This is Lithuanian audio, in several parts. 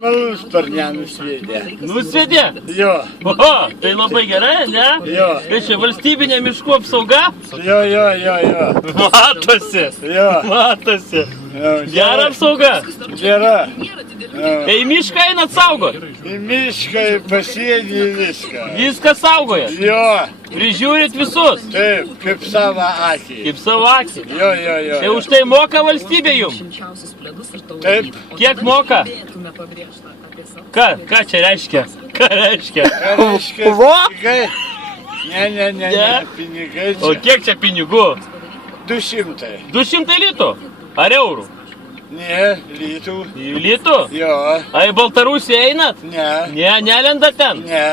Malūnsparnę nusviedė. Nusviedė? Jo. O, tai labai gerai, ne? Jo. Tai čia valstybinė miškų apsauga? Jo. Matosi. Jo. Matosi. Jo. Gera apsauga. Gera. Tai į mišką einat saugot? Į mišką, į pasienį viską. Viską saugojat? Jo. Prižiūrit visus? Taip, kaip savo akį. Kaip savo akį? Jo. Tai už tai moka valstybė jums? Taip. Kiek moka? Ką čia reiškia? Ką reiškia? Ką reiškia pinigai? Ne, pinigai O čia. kiek čia pinigų? 200. 200 litų? Ar eurų? Ne, litų. Į litų? Jo. Ar į Baltarusiją einat? Ne. Ne, nelendat ten? Ne.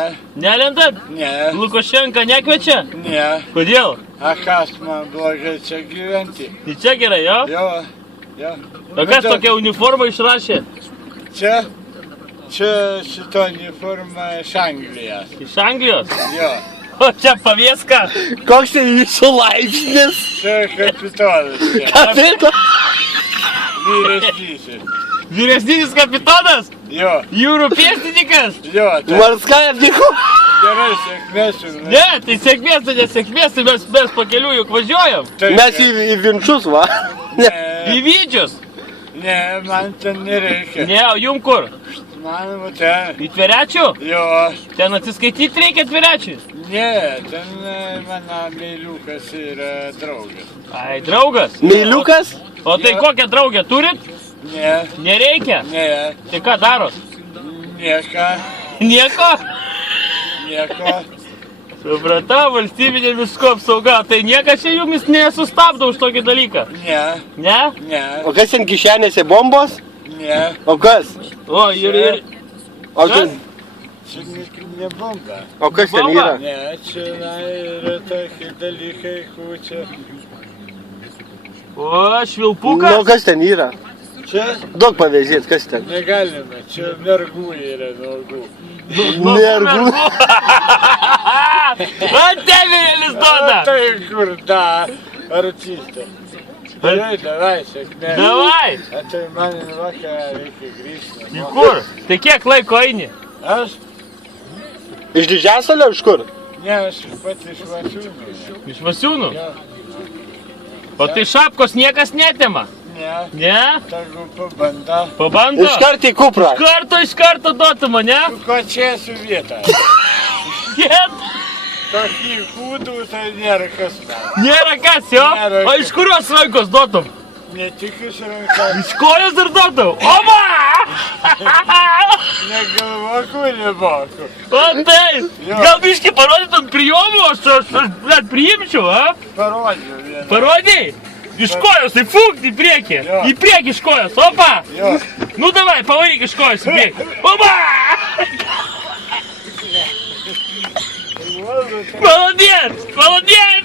Nelendat? Ne. Lukašenka nekviečia? Ne. Kodėl? A kas man blogai čia gyventi? Tai čia gerai, jo? Jo. O kas tokia uniforma išrašė? Čia šito uniforma iš Anglijos. Iš Anglijos? Jo. O čia pavieska? Koks tai jūsų laipsnis? Čia kapitonas. Čia. Kapito? Vyresnysis. Vyresnysis kapitonas? Jo. Jūrų pėstininkas? Jo. Tai Marskaja aptiko? gerai sėkmės jums. Ne, tai sėkmės, tai nesėkmės, tai mes pakeliu juk važiuojam. Mes į Vinčus, va. Į Ne, Vydžius? ne, man ten nereikia. Ne, o jum kur? Man va ten. Į Tverečių? Jo. Ten atsiskaityti reikia Tverečiui. Ne, ten mano meiliukas yra draugas. Ai, draugas? Meiliukas? O tai kokią draugę turit? Ne, Nereikia? ne, Tai ką darot? nieko, Nieko? nieko. Supratau, valstybinė miškų apsauga. Tai niekas čia jumis nesustabdo už tokį dalyką. Ne, Ne? ne, O kas ten kišenėse bombos? ne. O kas? O, ir... O, Kas? Čia ne bomba. o kas ten Bomba? yra? Ne, čia yra tokie dalykai, kur čia. O, Nu, švilpukas? kas ten yra? Čia Daug pavėžėt, kas ten? negalima, čia mergų yra nuogų. Nervų. O, tevirėlis duoda. Tai kur da, artistė. Gerai, davai, sėkmės. Davai. A tai man į vakarą reikia grįžti. Į kur? Tai kiek laiko eini? Aš? Iš Didžiasalio, iš kur? Ne, aš pat iš Vasiūnų. Iš Vasiūnų? Jo. O tai šapkos niekas netema? Ne, Ne? tegu pabanda. Pabando? Iš Kuprą. Iš karto duotų mane? Tu ko čia esu vietą? Jet. Tokį kūdų tai nėra kas mes. Nėra kas, jo? Nėra O iš kurios rankos duotum? Ne tik iš rankas. Iš kojos ir duotum? Oma! Negalvoku, nemoku. O tai, Jo. gal biškį parodytum prijomų, aš net priimčiau, a? Parodžiau vieną. Parodėjai? Iš kojos, tai fukt į priekį. Jo. Į priekį iš kojos, opa! Jo. Nu davai, pavaryk iš kojos į priekį. Opa! Молодец! Молодец!